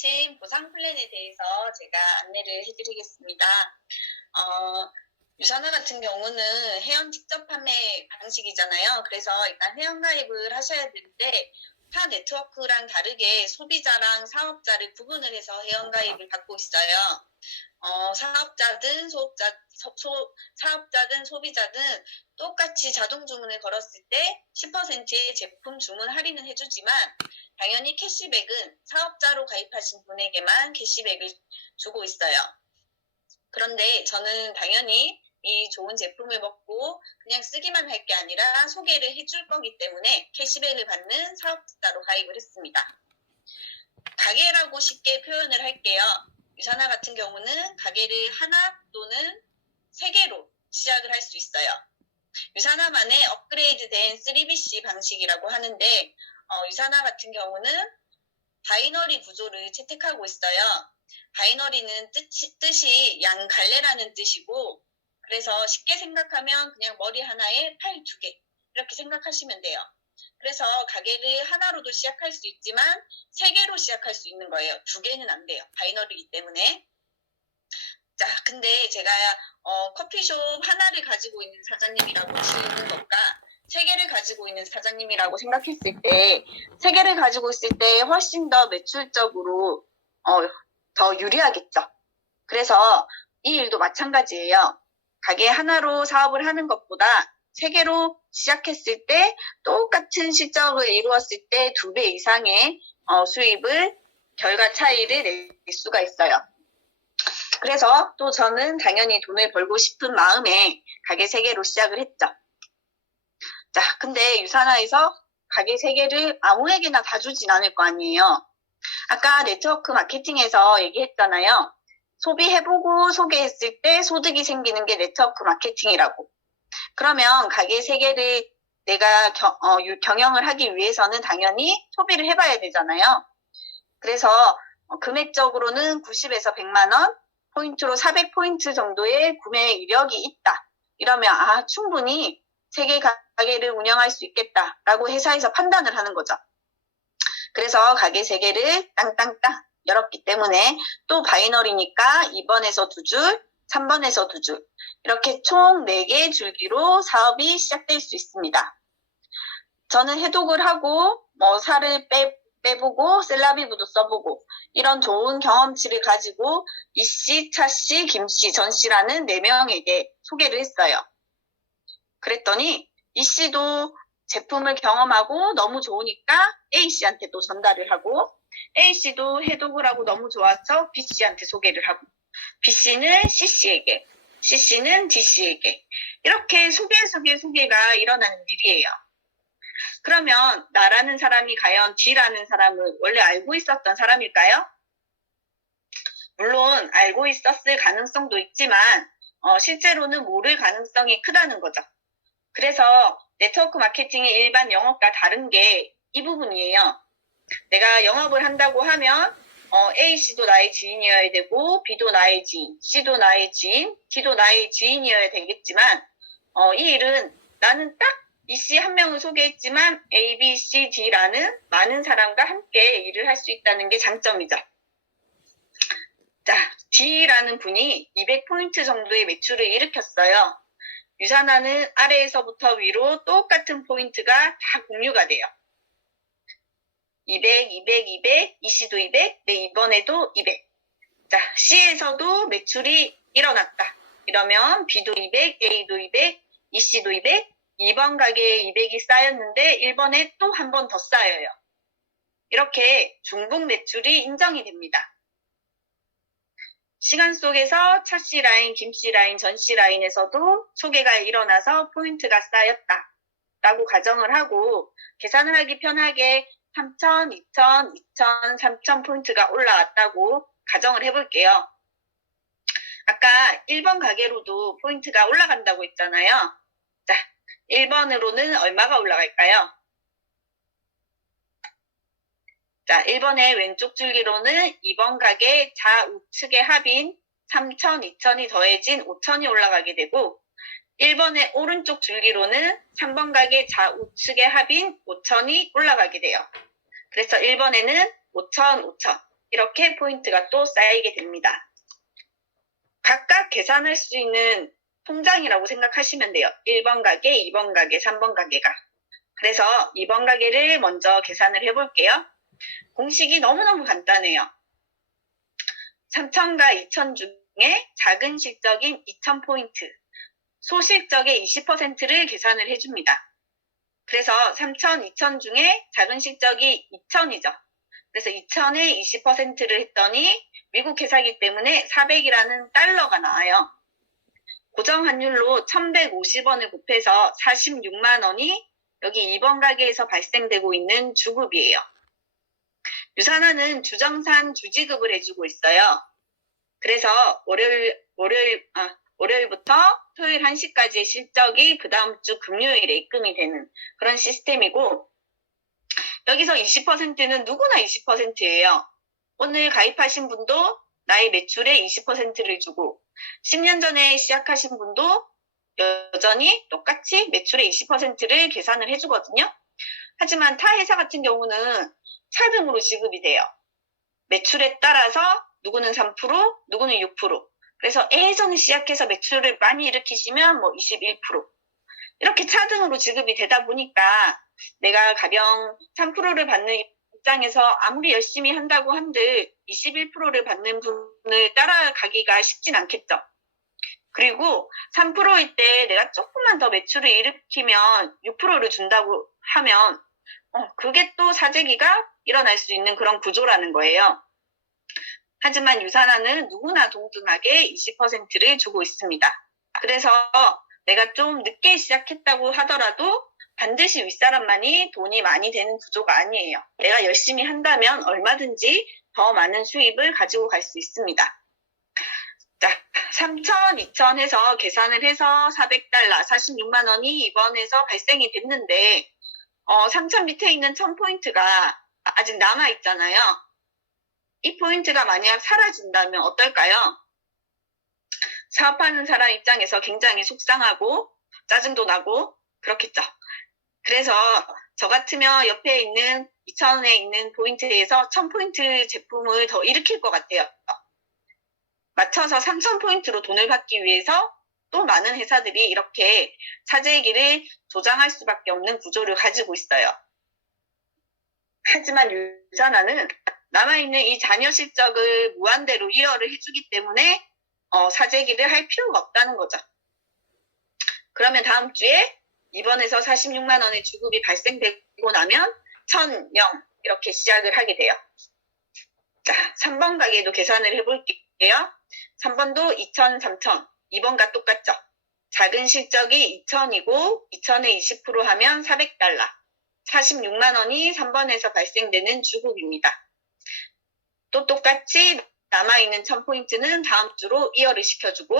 마침 보상 플랜에 대해서 제가 안내를 해드리겠습니다. 유산화 같은 경우는 회원 직접 판매 방식이잖아요. 그래서 일단 회원 가입을 하셔야 되는데 타 네트워크랑 다르게 소비자랑 사업자를 구분을 해서 회원 가입을 받고 있어요. 사업자든 사업자든 소비자든 똑같이 자동 주문을 걸었을 때 10%의 제품 주문 할인은 해주지만 당연히 캐시백은 사업자로 가입하신 분에게만 캐시백을 주고 있어요. 그런데 저는 당연히 이 좋은 제품을 먹고 그냥 쓰기만 할 게 아니라 소개를 해줄 거기 때문에 캐시백을 받는 사업자로 가입을 했습니다. 가게라고 쉽게 표현을 할게요. 유산화 같은 경우는 가게를 하나 또는 3개로 시작을 할 수 있어요. 유산화만의 업그레이드된 3BC 방식이라고 하는데 유산화 같은 경우는 바이너리 구조를 채택하고 있어요. 바이너리는 뜻이 양갈래라는 뜻이고 그래서 쉽게 생각하면 그냥 머리 하나에 팔 2개 이렇게 생각하시면 돼요. 그래서 가게를 하나로도 시작할 수 있지만 3개로 시작할 수 있는 거예요. 2개는 안 돼요. 바이너리이기 때문에. 자, 근데 제가 커피숍 하나를 가지고 있는 사장님이라고 치는 것과 3개를 가지고 있는 사장님이라고 생각했을 때 3개를 가지고 있을 때 훨씬 더 매출적으로 더 유리하겠죠. 그래서 이 일도 마찬가지예요. 가게 하나로 사업을 하는 것보다 3개로 시작했을 때 똑같은 실적을 이루었을 때 2배 이상의 수입을 결과 차이를 낼 수가 있어요. 그래서 또 저는 당연히 돈을 벌고 싶은 마음에 가게 3개로 시작을 했죠. 자, 근데 유산화에서 가게 3개를 아무에게나 다 주진 않을 거 아니에요. 아까 네트워크 마케팅에서 얘기했잖아요. 소비해보고 소개했을 때 소득이 생기는 게 네트워크 마케팅이라고. 그러면 가게 3개를 내가 경영을 하기 위해서는 당연히 소비를 해봐야 되잖아요. 그래서 금액적으로는 90에서 100만 원, 포인트로 400포인트 정도의 구매 이력이 있다. 이러면 충분히 3개 가게를 운영할 수 있겠다라고 회사에서 판단을 하는 거죠. 그래서 가게 3개를 땅땅땅 열었기 때문에 또 바이너리니까 2번에서 2줄, 3번에서 2줄 이렇게 총 4개의 줄기로 사업이 시작될 수 있습니다. 저는 해독을 하고 살을 빼보고 셀라비브도 써보고 이런 좋은 경험치를 가지고 이씨, 차씨, 김씨, 전씨라는 4명에게 소개를 했어요. 그랬더니 이씨도 제품을 경험하고 너무 좋으니까 A씨한테 또 전달을 하고 A씨도 해독을 하고 너무 좋아서 B씨한테 소개를 하고 B씨는 C씨에게, C씨는 D씨에게 이렇게 소개가 일어나는 일이에요. 그러면 나라는 사람이 과연 D라는 사람을 원래 알고 있었던 사람일까요? 물론 알고 있었을 가능성도 있지만 실제로는 모를 가능성이 크다는 거죠. 그래서 네트워크 마케팅의 일반 영업과 다른 게 이 부분이에요. 내가 영업을 한다고 하면 A씨도 나의 지인이어야 되고 B도 나의 지인, C도 나의 지인, D도 나의 지인이어야 되겠지만 이 일은 나는 딱 이씨 한 명을 소개했지만 A, B, C, D라는 많은 사람과 함께 일을 할 수 있다는 게 장점이죠. 자, D라는 분이 200포인트 정도의 매출을 일으켰어요. 유산화는 아래에서부터 위로 똑같은 포인트가 다 공유가 돼요. 200, 200, 200, E씨도 200, 이번에도 200. 자, C에서도 매출이 일어났다. 이러면 B도 200, A도 200, E씨도 200, 2번 가게에 200이 쌓였는데 1번에 또 한 번 더 쌓여요. 이렇게 중복 매출이 인정이 됩니다. 시간 속에서 차씨 라인, 김씨 라인, 전씨 라인에서도 소개가 일어나서 포인트가 쌓였다 라고 가정을 하고 계산을 하기 편하게 3,000, 2,000, 2,000, 3,000 포인트가 올라왔다고 가정을 해볼게요. 아까 1번 가게로도 포인트가 올라간다고 했잖아요. 자, 1번으로는 얼마가 올라갈까요? 자, 1번의 왼쪽 줄기로는 2번 가게 좌우측의 합인 3,000, 2,000이 더해진 5,000이 올라가게 되고 1번의 오른쪽 줄기로는 3번 가게 좌우측의 합인 5,000이 올라가게 돼요. 그래서 1번에는 5,000, 5,000, 이렇게 포인트가 또 쌓이게 됩니다. 각각 계산할 수 있는 통장이라고 생각하시면 돼요. 1번 가게, 2번 가게, 3번 가게가. 그래서 2번 가게를 먼저 계산을 해볼게요. 공식이 너무너무 간단해요. 3,000과 2,000 중에 작은 실적인 2,000포인트, 소실적의 20%를 계산을 해줍니다. 그래서 3,000, 2,000 중에 작은 실적이 2,000이죠. 그래서 2,000에 20%를 했더니 미국 회사이기 때문에 400이라는 달러가 나와요. 고정 환율로 1,150원을 곱해서 46만 원이 여기 2번 가게에서 발생되고 있는 주급이에요. 유산화는 주정산 주지급을 해주고 있어요. 그래서 월요일부터 토요일 1시까지의 실적이 그 다음 주 금요일에 입금이 되는 그런 시스템이고, 여기서 20%는 누구나 20%예요. 오늘 가입하신 분도 나의 매출의 20%를 주고, 10년 전에 시작하신 분도 여전히 똑같이 매출의 20%를 계산을 해주거든요. 하지만 타 회사 같은 경우는 차등으로 지급이 돼요. 매출에 따라서 누구는 3%, 누구는 6%. 그래서 예전에 시작해서 매출을 많이 일으키시면 21%. 이렇게 차등으로 지급이 되다 보니까 내가 가령 3%를 받는 입장에서 아무리 열심히 한다고 한들 21%를 받는 분을 따라가기가 쉽진 않겠죠. 그리고 3%일 때 내가 조금만 더 매출을 일으키면 6%를 준다고 하면 그게 또 사재기가 일어날 수 있는 그런 구조라는 거예요. 하지만 유산화는 누구나 동등하게 20%를 주고 있습니다. 그래서 내가 좀 늦게 시작했다고 하더라도 반드시 윗사람만이 돈이 많이 되는 구조가 아니에요. 내가 열심히 한다면 얼마든지 더 많은 수입을 가지고 갈 수 있습니다. 자, 3,000, 2,000 해서 계산을 해서 400달러, 46만 원이 이번에서 발생이 됐는데 3,000 밑에 있는 1,000포인트가 아직 남아있잖아요. 이 포인트가 만약 사라진다면 어떨까요? 사업하는 사람 입장에서 굉장히 속상하고 짜증도 나고 그렇겠죠. 그래서 저 같으면 옆에 있는 2,000에 있는 포인트에서 1,000포인트 제품을 더 일으킬 것 같아요. 맞춰서 3,000포인트로 돈을 받기 위해서 또 많은 회사들이 이렇게 사재기를 조장할 수밖에 없는 구조를 가지고 있어요. 하지만 유산화는 남아있는 이 잔여 실적을 무한대로 이어를 해주기 때문에 사재기를 할 필요가 없다는 거죠. 그러면 다음 주에 이번에서 46만 원의 주급이 발생되고 나면 1,000, 0 이렇게 시작을 하게 돼요. 자, 3번 가게도 계산을 해볼게요. 3번도 2,000, 3,000, 2번과 똑같죠. 작은 실적이 2,000이고 2,000에 20% 하면 400달러. 46만 원이 3번에서 발생되는 주급입니다. 또 똑같이 남아있는 1,000포인트는 다음 주로 이어를 시켜주고,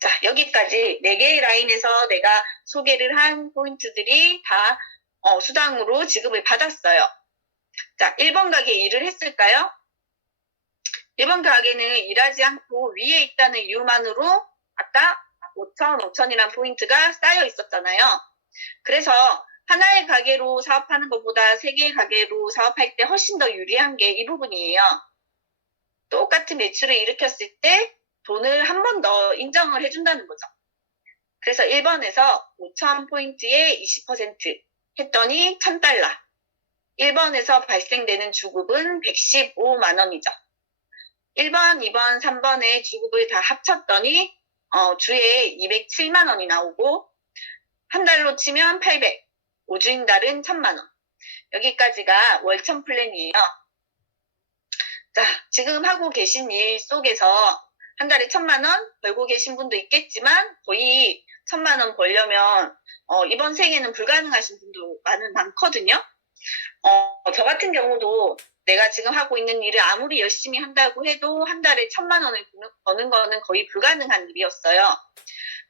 자, 여기까지 4개의 라인에서 내가 소개를 한 포인트들이 다 수당으로 지급을 받았어요. 자, 1번 가게 일을 했을까요? 1번 가게는 일하지 않고 위에 있다는 이유만으로 아까 5,000, 5,000이란 포인트가 쌓여 있었잖아요. 그래서 하나의 가게로 사업하는 것보다 3개의 가게로 사업할 때 훨씬 더 유리한 게 이 부분이에요. 똑같은 매출을 일으켰을 때 돈을 한 번 더 인정을 해준다는 거죠. 그래서 1번에서 5,000포인트에 20% 했더니 1,000달러. 1번에서 발생되는 주급은 115만 원이죠. 1번, 2번, 3번의 주급을 다 합쳤더니 주에 207만 원이 나오고 한 달로 치면 800, 5주인 달은 1,000만 원. 여기까지가 월천 플랜이에요. 자, 지금 하고 계신 일 속에서 한 달에 1,000만 원 벌고 계신 분도 있겠지만 거의 1,000만 원 벌려면 이번 생에는 불가능하신 분도 많거든요. 저 같은 경우도 내가 지금 하고 있는 일을 아무리 열심히 한다고 해도 한 달에 1,000만 원을 버는 거는 거의 불가능한 일이었어요.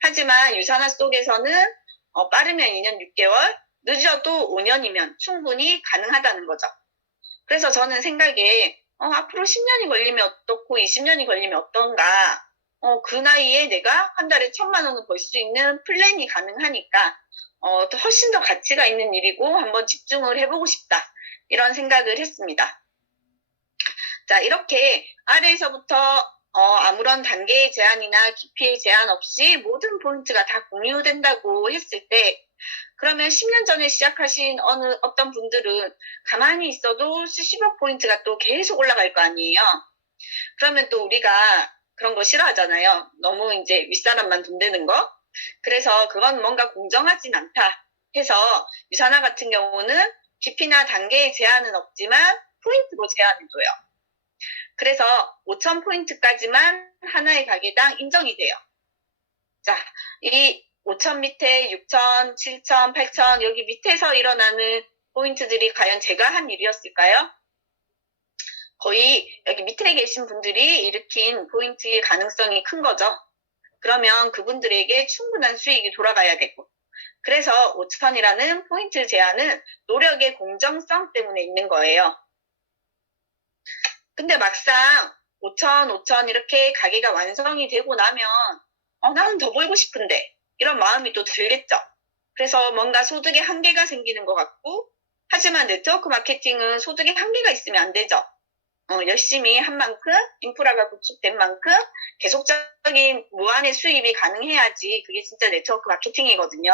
하지만 유산화 속에서는 빠르면 2년 6개월, 늦어도 5년이면 충분히 가능하다는 거죠. 그래서 저는 생각에 앞으로 10년이 걸리면 어떻고 20년이 걸리면 어떤가, 그 나이에 내가 한 달에 1,000만 원을 벌 수 있는 플랜이 가능하니까 훨씬 더 가치가 있는 일이고 한번 집중을 해보고 싶다, 이런 생각을 했습니다. 자, 이렇게 아래에서부터 아무런 단계의 제한이나 깊이의 제한 없이 모든 포인트가 다 공유된다고 했을 때, 그러면 10년 전에 시작하신 어떤 분들은 가만히 있어도 수십억 포인트가 또 계속 올라갈 거 아니에요. 그러면 또 우리가 그런 거 싫어하잖아요. 너무 이제 윗사람만 돈 되는 거. 그래서 그건 뭔가 공정하진 않다 해서 유산화 같은 경우는 깊이나 단계의 제한은 없지만 포인트로 제한해줘요. 그래서 5,000포인트까지만 하나의 가게당 인정이 돼요. 자, 이 5,000 밑에 6,000, 7,000, 8,000 여기 밑에서 일어나는 포인트들이 과연 제가 한 일이었을까요? 거의 여기 밑에 계신 분들이 일으킨 포인트의 가능성이 큰 거죠. 그러면 그분들에게 충분한 수익이 돌아가야 되고, 그래서 5,000이라는 포인트 제한은 노력의 공정성 때문에 있는 거예요. 근데 막상 5,000 이렇게 가게가 완성이 되고 나면 나는 더 벌고 싶은데 이런 마음이 또 들겠죠. 그래서 뭔가 소득의 한계가 생기는 것 같고, 하지만 네트워크 마케팅은 소득의 한계가 있으면 안 되죠. 열심히 한 만큼 인프라가 구축된 만큼 계속적인 무한의 수입이 가능해야지 그게 진짜 네트워크 마케팅이거든요.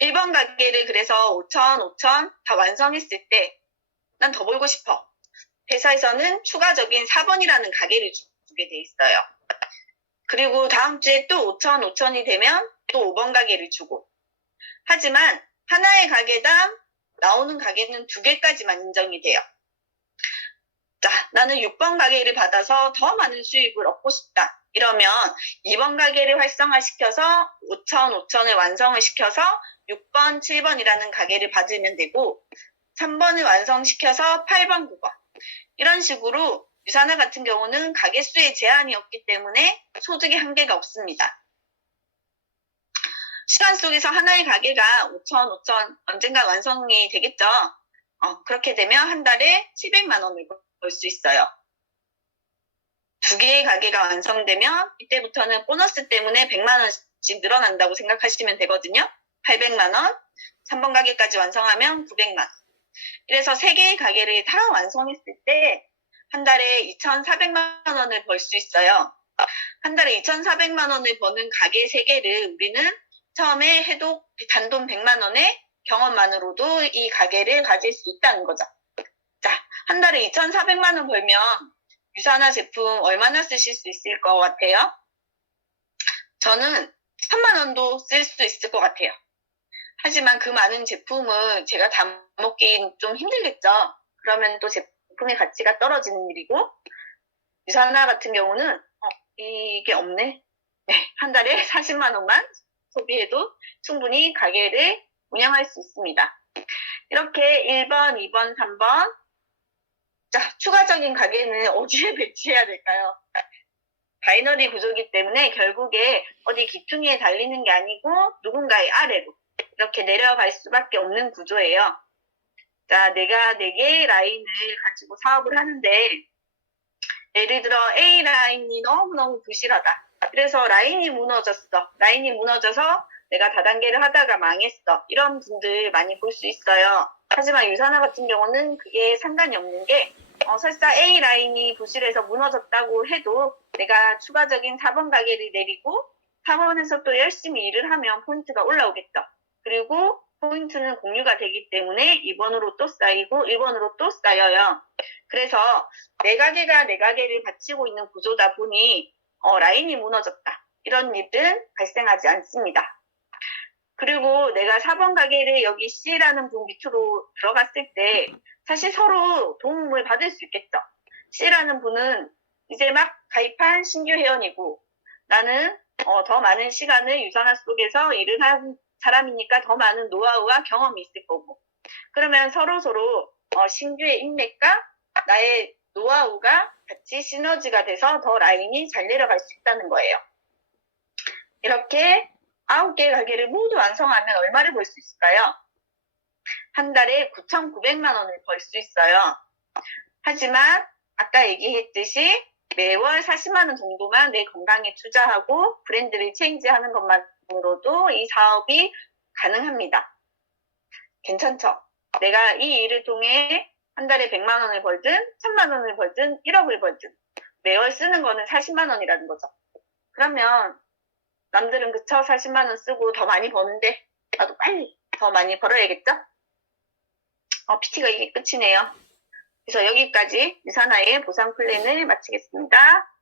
1번 가게를 그래서 5,000 다 완성했을 때 난 더 벌고 싶어. 회사에서는 추가적인 4번이라는 가게를 주게 돼 있어요. 그리고 다음 주에 또 5,000이 되면 또 5번 가게를 주고. 하지만 하나의 가게당 나오는 가게는 2개까지만 인정이 돼요. 자, 나는 6번 가게를 받아서 더 많은 수입을 얻고 싶다. 이러면 2번 가게를 활성화시켜서 5,000을 완성을 시켜서 6번, 7번이라는 가게를 받으면 되고, 3번을 완성시켜서 8번, 9번. 이런 식으로 유산화 같은 경우는 가게 수의 제한이 없기 때문에 소득의 한계가 없습니다. 시간 속에서 하나의 가게가 5,000 언젠가 완성이 되겠죠. 그렇게 되면 한 달에 700만 원을 벌 수 있어요. 2개의 가게가 완성되면 이때부터는 보너스 때문에 100만 원씩 늘어난다고 생각하시면 되거든요. 800만 원, 3번 가게까지 완성하면 900만 원. 그래서 3개의 가게를 다 완성했을 때 한 달에 2,400만 원을 벌 수 있어요. 한 달에 2,400만 원을 버는 가게 3개를 우리는 처음에 해도 단돈 100만 원의 경험만으로도 이 가게를 가질 수 있다는 거죠. 자, 한 달에 2,400만 원 벌면 유산화 제품 얼마나 쓰실 수 있을 것 같아요? 저는 3만 원도 쓸 수 있을 것 같아요. 하지만 그 많은 제품을 제가 다 먹긴 좀 힘들겠죠. 그러면 또 제품의 가치가 떨어지는 일이고, 유산화 같은 경우는 이게 없네. 네, 한 달에 40만 원만 소비해도 충분히 가게를 운영할 수 있습니다. 이렇게 1번, 2번, 3번. 자, 추가적인 가게는 어디에 배치해야 될까요? 바이너리 구조이기 때문에 결국에 어디 기퉁이에 달리는 게 아니고 누군가의 아래로 이렇게 내려갈 수밖에 없는 구조예요. 자, 내가 4개의 라인을 가지고 사업을 하는데, 예를 들어 A 라인이 너무너무 부실하다. 그래서 라인이 무너졌어. 라인이 무너져서 내가 다단계를 하다가 망했어. 이런 분들 많이 볼 수 있어요. 하지만 유산화 같은 경우는 그게 상관이 없는 게, 설사 A 라인이 부실해서 무너졌다고 해도 내가 추가적인 4번 가게를 내리고 4번에서 또 열심히 일을 하면 포인트가 올라오겠죠. 그리고 포인트는 공유가 되기 때문에 2번으로 또 쌓이고 1번으로 또 쌓여요. 그래서 내 가게를 바치고 있는 구조다 보니 라인이 무너졌다. 이런 일은 발생하지 않습니다. 그리고 내가 4번 가게를 여기 C라는 분 밑으로 들어갔을 때 사실 서로 도움을 받을 수 있겠죠. C라는 분은 이제 막 가입한 신규 회원이고, 나는 더 많은 시간을 유산화 속에서 일을 한 사람이니까 더 많은 노하우와 경험이 있을 거고, 그러면 서로 신규의 인맥과 나의 노하우가 같이 시너지가 돼서 더 라인이 잘 내려갈 수 있다는 거예요. 이렇게 9개의 가게를 모두 완성하면 얼마를 벌 수 있을까요? 한 달에 9,900만 원을 벌 수 있어요. 하지만 아까 얘기했듯이 매월 40만 원 정도만 내 건강에 투자하고 브랜드를 체인지하는 것만으로도 이 사업이 가능합니다. 괜찮죠? 내가 이 일을 통해 한 달에 100만 원을 벌든 1000만 원을 벌든 1억을 벌든 매월 쓰는 거는 40만 원이라는 거죠. 그러면 남들은 그쵸? 40만 원 쓰고 더 많이 버는데 나도 빨리 더 많이 벌어야겠죠? PT가 이게 끝이네요. 그래서 여기까지 유산화의 보상 플랜을 마치겠습니다.